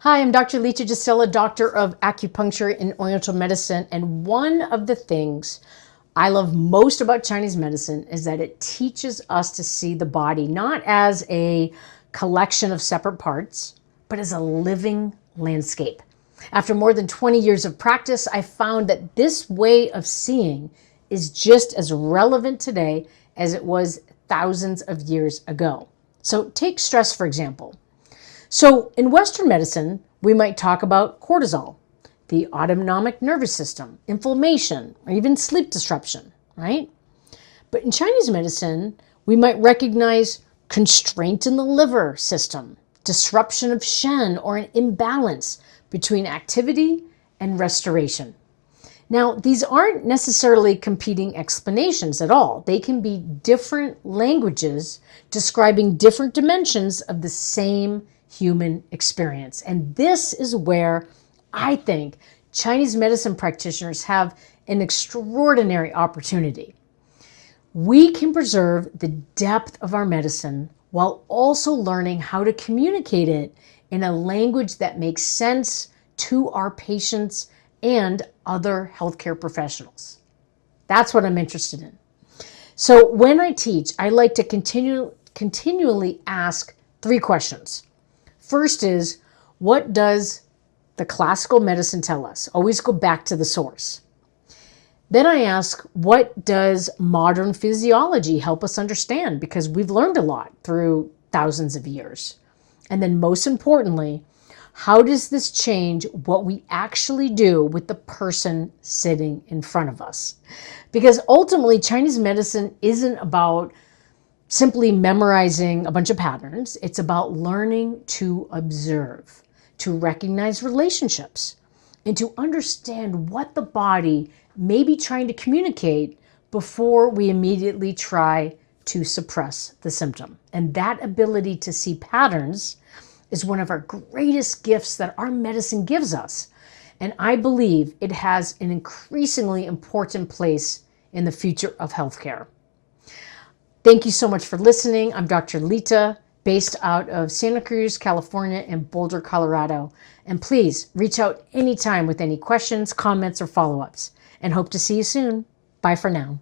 Hi, I'm Dr. LeTa Jussila, doctor of acupuncture and oriental medicine. And one of the things I love most about Chinese medicine is that it teaches us to see the body not as a collection of separate parts, but as a living landscape. After more than 20 years of practice, I found that this way of seeing is just as relevant today as it was thousands of years ago. So take stress, for example. So in Western medicine, we might talk about cortisol, the autonomic nervous system, inflammation, or even sleep disruption, right? But in Chinese medicine, we might recognize constraint in the liver system, disruption of Shen, or an imbalance between activity and restoration. Now, these aren't necessarily competing explanations at all. They can be different languages describing different dimensions of the same human experience. And this is where I think Chinese medicine practitioners have an extraordinary opportunity. We can preserve the depth of our medicine while also learning how to communicate it in a language that makes sense to our patients and other healthcare professionals. That's what I'm interested in. So when I teach, I like to continually ask three questions. First is, what does the classical medicine tell us? Always go back to the source. Then I ask, what does modern physiology help us understand? Because we've learned a lot through thousands of years. And then most importantly, how does this change what we actually do with the person sitting in front of us? Because ultimately, Chinese medicine isn't about simply memorizing a bunch of patterns. It's about learning to observe, to recognize relationships, and to understand what the body may be trying to communicate before we immediately try to suppress the symptom. And that ability to see patterns is one of our greatest gifts that our medicine gives us. And I believe it has an increasingly important place in the future of healthcare. Thank you so much for listening. I'm Dr. LeTa, based out of Santa Cruz, California, and Boulder, Colorado. And please reach out anytime with any questions, comments, or follow-ups. And hope to see you soon. Bye for now.